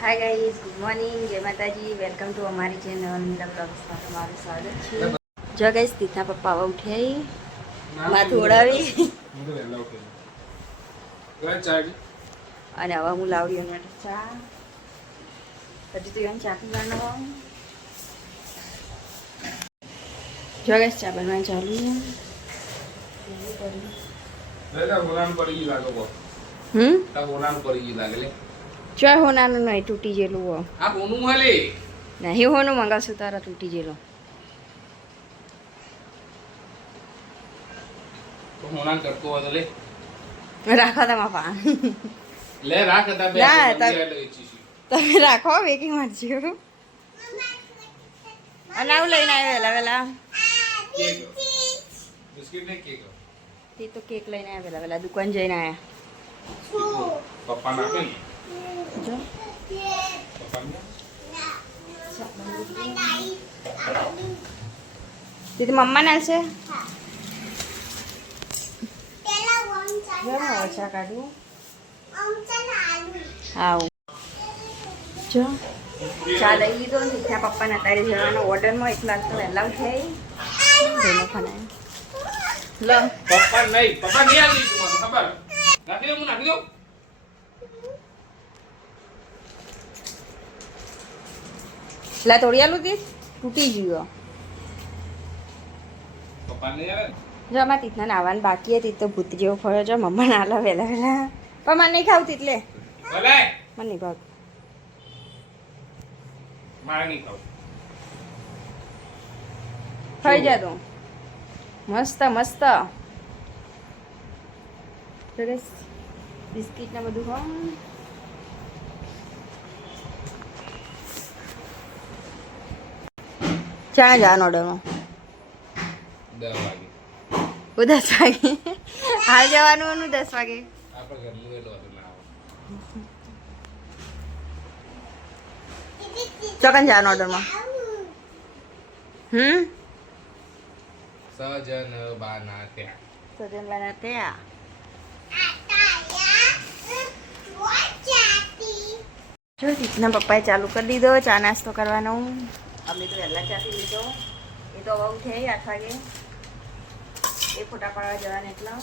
Hi guys, good morning, જય માતાજી, welcome to અમારી ચેનલ નીલમ બ્લોગ્સમાં તમારું સ્વાગત છે. જો ગાઈઝ, તીથના પપ્પા આવા ઉઠ્યા, માથું ઓળાવી અને હવે હું લાવડી અને ચા. હજી તો એને ચા પીવાનો. જો ગાઈઝ, ચા બનવાનું ચાલુ છે. હોનાનું નહીં, તૂટી ગયેલું હો. નહીં હોનું મંગાવશું તારા તૂટી ગયેલો. રાખો તમારા પા તમે રાખો વેકી મારજો. અને આવું લઈને આવ્યો વહેલા વહેલા. તે તો કેક લઈને આવ્યા વહેલા વહેલા, દુકાન જઈને આવ્યા. જો દીદી મમ્મા ના છે. ઓછા કાઢું. હા જો ચા લઈ લીધો ને ત્યાં પપ્પાને અત્યારે જવાનો ઓર્ડરમાં એટલા તો વહેલા ઉઠાઈ ભાઈનો ફોન આવ્યો. લો પપ્પા નહીં, પપ્પા નહીં આવી મને ખબર. નાખી દો, હું નાખી દઉં. લા તોડી આલું તે તૂટી ગયો. પપ્પા નહીં આવે. જો આમાં તીથના નાવાનું બાકી હતી તો ભૂત જેવો ફર્યો. જો મમ્મા નાલા વહેલા વહેલા. પણ મને નહીં ખાવતી એટલે ભલે મને નહીં ભાવ. મારે નહીં ખાવું. ખાઈ જા તું. મસ્ત મસ્ત. સરસ બિસ્કિટ ને બધું ખાવ. ચાણા જવાનો ઓર્ડરમાં 10 વાગે. 10 વાગે હાલ જવાનું 10 વાગે. આપણે ઘરનું એટલું હતું ના આવે. ચોકન જવાનો ઓર્ડરમાં. સજન બાના ત્યાં. સજન વાળા ત્યાં. જો તીથના પપ્પાએ ચાલુ કરી દીધો ચા નાસ્તો કરવાનો. અમે તો વહેલા ચા પી લીધો. એ તો હવે ઉઠે 8 વાગે. એ ફોટા પાડવા જવાના એટલા.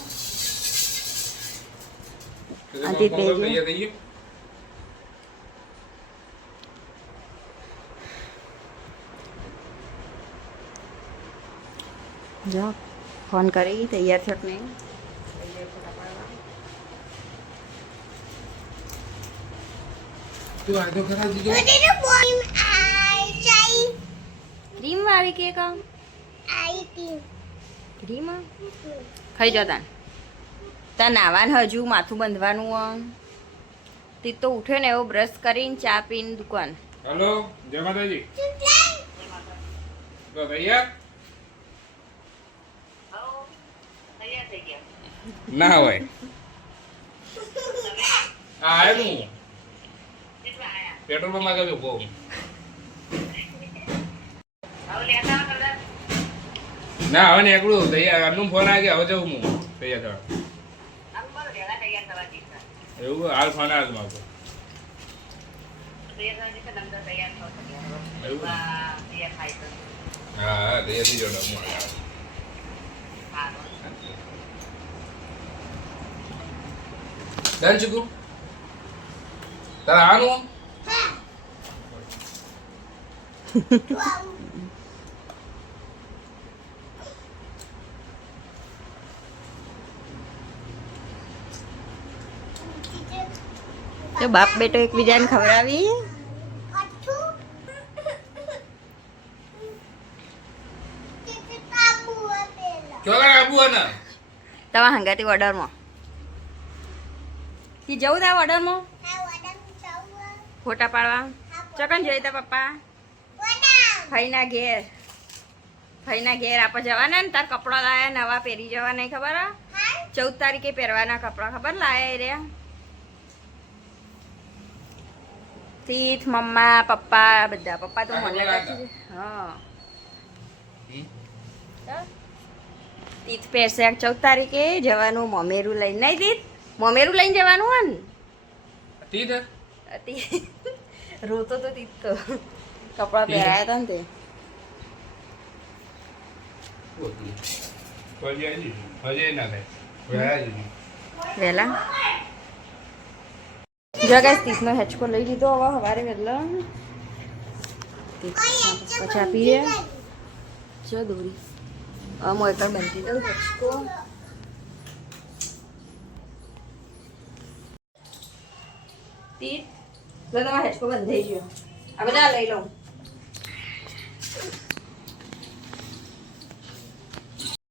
જો ફોન કરી તૈયાર થયો નહીં. ફોટા પાડવા તું આ તો ખરા દીધો. ક્રીમ વાળી કેક ક્રીમ ખાઈ જતા તા નાવાનું હજુ માથું બંધવાનું. તે તો ઉઠે ને એવો બ્રશ કરીને ચા પીને દુકાન. હેલો, જય માતાજી. તો તૈયાર ના હોય. હા આવ્યું. પેટ્રોલ પંપ માં ગયો બહુ. ના હવે નીકળું તૈયાર. આનું ફોન આવી ગયા, હવે જવું હું તૈયાર થવા. એવું હાલ ફોન આવ્યો મારો. હા હા તૈયાર થઈ જાવ. ડન ચૂકું તારા આનું તો બાપ બેટો એકબીજાને ખવડાવી. ચોકર આબુ ને તમારા હંગાતી ઓર્ડરમાં તી જવું તા ઓર્ડરમાં ફોટા પાડવા. ચોકન જોઈ તા પપ્પા ફઈના ઘેર. ફઈના ઘેર આપણે જવાના ને તાર કપડા લાયા નવા પહેરી જવા નહીં ખબર. 14 તારીખે પહેરવાના કપડા ખબર લાયા રહ્યા. તીથ મમ્મા પપ્પા બધા. પપ્પા તો મને હા તીથ પહેરશે 14 તારીખે જવાનું મમેરું લઈને. નહીં તીથ મમેરું લઈને જવાનું હોય ને. રોતો તો તીત તો કપડા પહેરાયા હતા ને તે હજી ના થાય વહેલા જો ગાઈસ તીતનો હેચકો લઈ લીધો હવે સવારે વહેલા પછી આપી દે જો દોરી મોકર બનતી દઉં હેચકો તીત તો તમારો હેચકો બંધાઈ ગયો આ બધા લઈ લઉં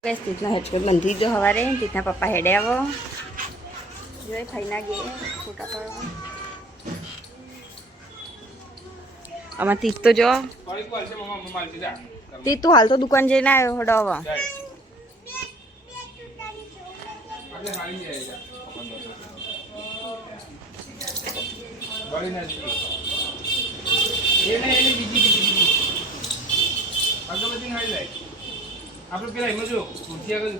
ગાઈસ તીતનો હેચકો બંધી દીધો સવારે તીતના પપ્પા હેડે આવો જોઈ ખાઈના ગે ફોટા પાડવા આમાં તીત તો જો તીત તું હાલ તો દુકાન જઈને આવ્યો હડો હવે આપણે પેલા એમાં જો તુલસી આગળ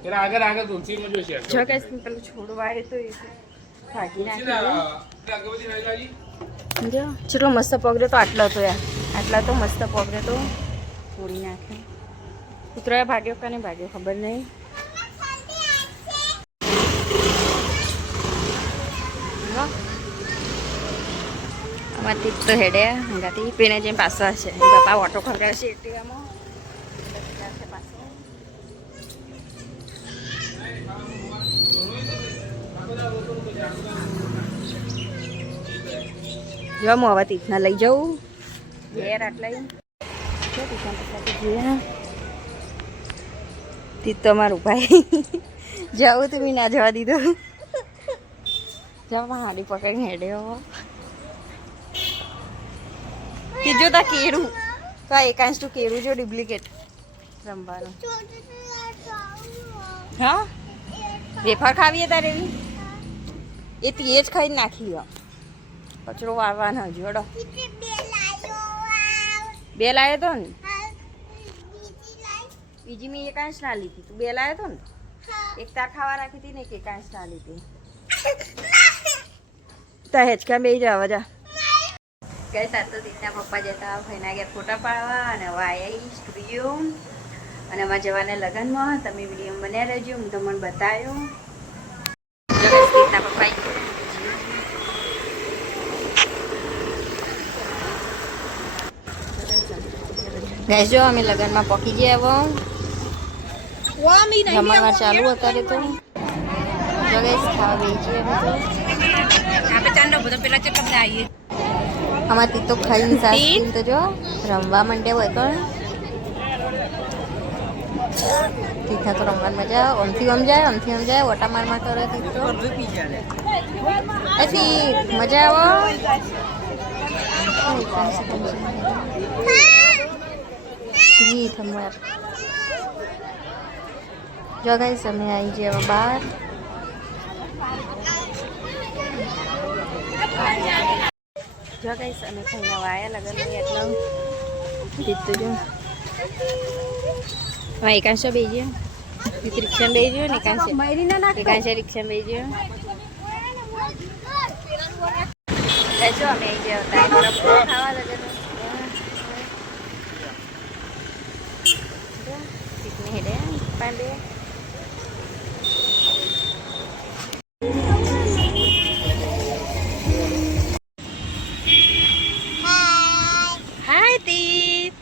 પેલા આગળ આગળ તુલસીમાં જો છે જો કે પેલું છોડવા આવ્યો તો એ ભાગી નાખ્યો જો કેટલો મસ્ત પગડ્યો તો આટલો હતો યાર આટલા તો મસ્ત પગડ્યો તો તોડી નાખ્યો કૂતરાએ ભાગ્યો કે નહીં ભાગ્યો ખબર નહીં આમાંથી તો હેડે હંગાથી પેને જેમ પાછા છે બાપા ઓટો ખવડાવે છે એટીએમમાં જો હું હવે તીથના લઈ જાઉં ઘેર આટલા જોઈએ તીત તો અમારું ભાઈ જાઉં તો મેં ના જવા દીધો જાવ હાડી પકડીને હેડે કીજો તા કેળું તો આ એકાંશ તું કેળું જો ડુપ્લિકેટ રમવાનું હા વેફર ખાવીએ તારે એવી એ તીએ જ ખાઈને નાખી કચરો વાળવાનો હજુ હડો બે લાવ્યો તો ને બીજી મેં એકાંશ ના લીધી તું બે લાવ્યો તો ને એક તાર ખાવા રાખી હતી ને એક એકાંશ ના લીધી તા હેચકા બે જવા જા કઈ તાર તો દીકના પપ્પા જતા ભાઈના ઘેર ફોટા પાડવા અને હવે આયા સ્ટુડિયો અને અમારા જવાને લગ્નમાં તમે વિડીયો બન્યા રહેજો હું તમને બતાવ્યો દીકના પપ્પા ગાઈસ જો અમે લગનમાં પહોંચી ગયા હવે જમણવાર ચાલુ અત્યારે તો જો ગાઈસ ખાવા બેસીએ આપણે ચાંદો બધો પેલા ચટક આવીએ આમાંથી તો ખાઈને સાસ તો જો રમવા માંડે હોય તો તીથા તો રમવાની મજા ઓમથી સમજાય ઓટા માર કરે તો એથી મજા આવો થમર જો ગાઈસ અમે આવી ગયા બહાર જો ગાઈસ અમે ખાઈને આવ્યા લગન એટલો જીતું જો હવે એકાંશ બેસી ગયો રિક્ષા બેસી ગયો ને એકાંશ રિક્ષા બેસી ગયો જો અમે આવી ગયા ખાવા લગન હેડે પાંડે હાય તીત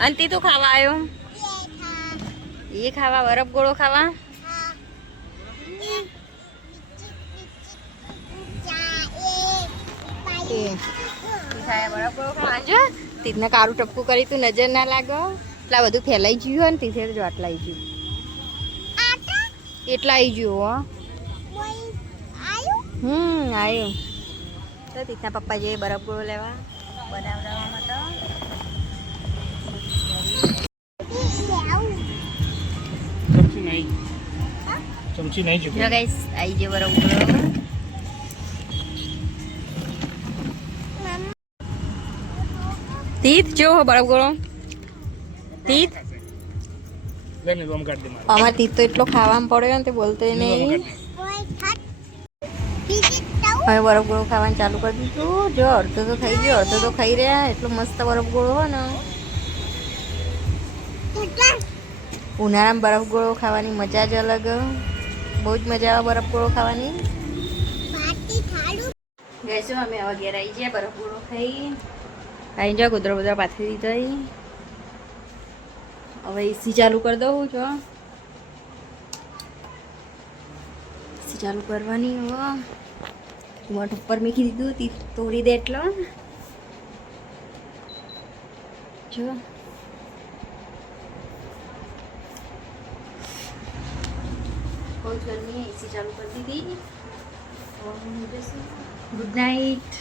અંતી તો ખાવા આવ્યો એ ખાવા બરફ ગોળો ખાવા બરફ ગોળો ખાવા જો તીતને કારું ટપકું કરી તું નજર ના લાગો એટલા બધું ફેલાઈ ગયું હોય ને તેથી જો આટલા આવી ગયું એટલા આવી ગયું આવ્યું તો તીતના પપ્પા જઈએ બરફ ગોળો લેવા બનાવડાવવા માટે ચમચી નહીં જો ગાઈસ આવી ગયો બરફ ગોળો તીત જો બરફ ગોળો તીત અમાર તીત તો એટલો ખાવામાં પડ્યો ને તે બોલતો નહીં હવે બરફ ગોળો ખાવાનું ચાલુ કરી દીધું. જો અડધો તો થઈ ગયો, અડધો તો ખાઈ રહ્યા. એટલો મસ્ત બરફ ગોળો હોય ને. ઉનાળામાં બરફ ગોળો ખાવાની મજા જ અલગ. બહુ જ મજા આવે બરફ ગોળો ખાવાની. ગઈશું અમે હવે ઘેર આવી ગયા બરફ ગોળો ખાઈ. આવી જાઓ કૂતરો બુતરો પાથરી દીધો. હવે એસી ચાલુ કરી દઉં છો. એસી ચાલુ કરવાની. હવે મોટ ઉપર મૂકી દીધું તોડી દે એટલો જો. બહુ ગરમી. એસી ચાલુ કરી દીધી. Good night.